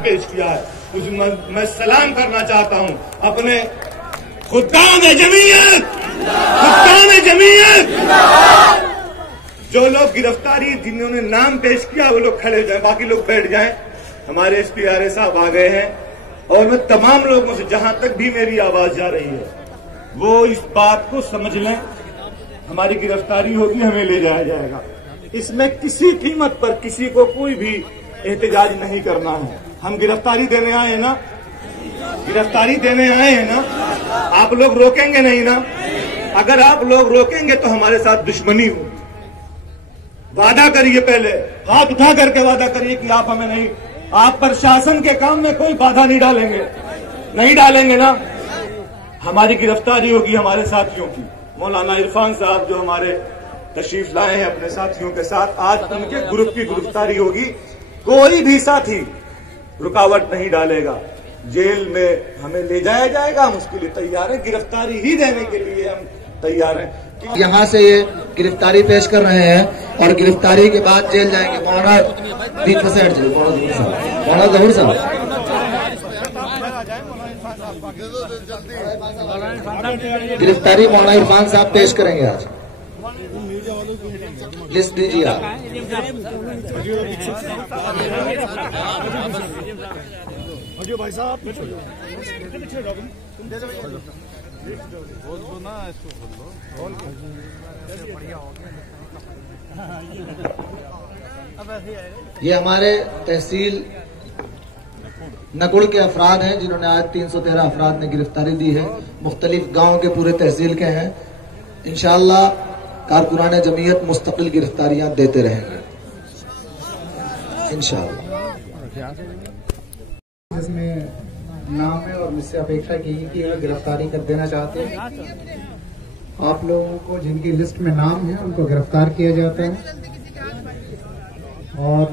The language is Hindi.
पेश किया है, उसमें मैं सलाम करना चाहता हूं अपने खुद्दाम-ए-जमीयत, जो लोग गिरफ्तारी जिन्होंने नाम पेश किया वो लोग खड़े जाएं, बाकी लोग बैठ जाएं। हमारे SPRA साहब आ गए हैं और मैं तमाम लोगों से, जहां तक भी मेरी आवाज जा रही है, वो इस बात को समझ लें, हमारी गिरफ्तारी होगी, हमें ले जाया जाएगा। इसमें किसी कीमत पर किसी को कोई भी एहतजाज नहीं करना है। हम गिरफ्तारी देने आए हैं ना, गिरफ्तारी देने आए हैं ना, आप लोग रोकेंगे नहीं ना? अगर आप लोग रोकेंगे तो हमारे साथ दुश्मनी हो। वादा करिए, पहले हाथ उठा करके वादा करिए कि आप हमें नहीं, आप प्रशासन के काम में कोई बाधा नहीं डालेंगे, नहीं डालेंगे ना? हमारी गिरफ्तारी होगी हमारे साथियों की। मौलाना इरफान साहब जो हमारे तशरीफ लाए हैं अपने साथियों के साथ, आज उनके ग्रुप की गिरफ्तारी होगी। कोई भी साथी रुकावट नहीं डालेगा, जेल में हमें ले जाया जाएगा, हम उसके लिए तैयार हैं, गिरफ्तारी ही देने के लिए हम तैयार हैं। यहाँ से ये गिरफ्तारी पेश कर रहे हैं और गिरफ्तारी के बाद जेल जाएंगे। मौलाना 3% मौलाना जहूर साहब, गिरफ्तारी मौलाना इरफान साहब पेश करेंगे आज। लिस्ट दीजिए आप। भाई साहब ये हमारे तहसील नकुल के अफराद हैं जिन्होंने आज 313 अफराद ने गिरफ्तारी दी है। मुख्तलिफ गांव के पूरे तहसील के हैं। इंशाअल्लाह कारकुनान जमीयत मुस्तकिल गिरफ्तारियां देते रहेंगे इंशाअल्लाह। इसमें नाम है और मुझसे अपेक्षा की कि अगर गिरफ्तारी कर देना चाहते हैं, आप लोगों को जिनकी लिस्ट में नाम है उनको गिरफ्तार किया जाता है और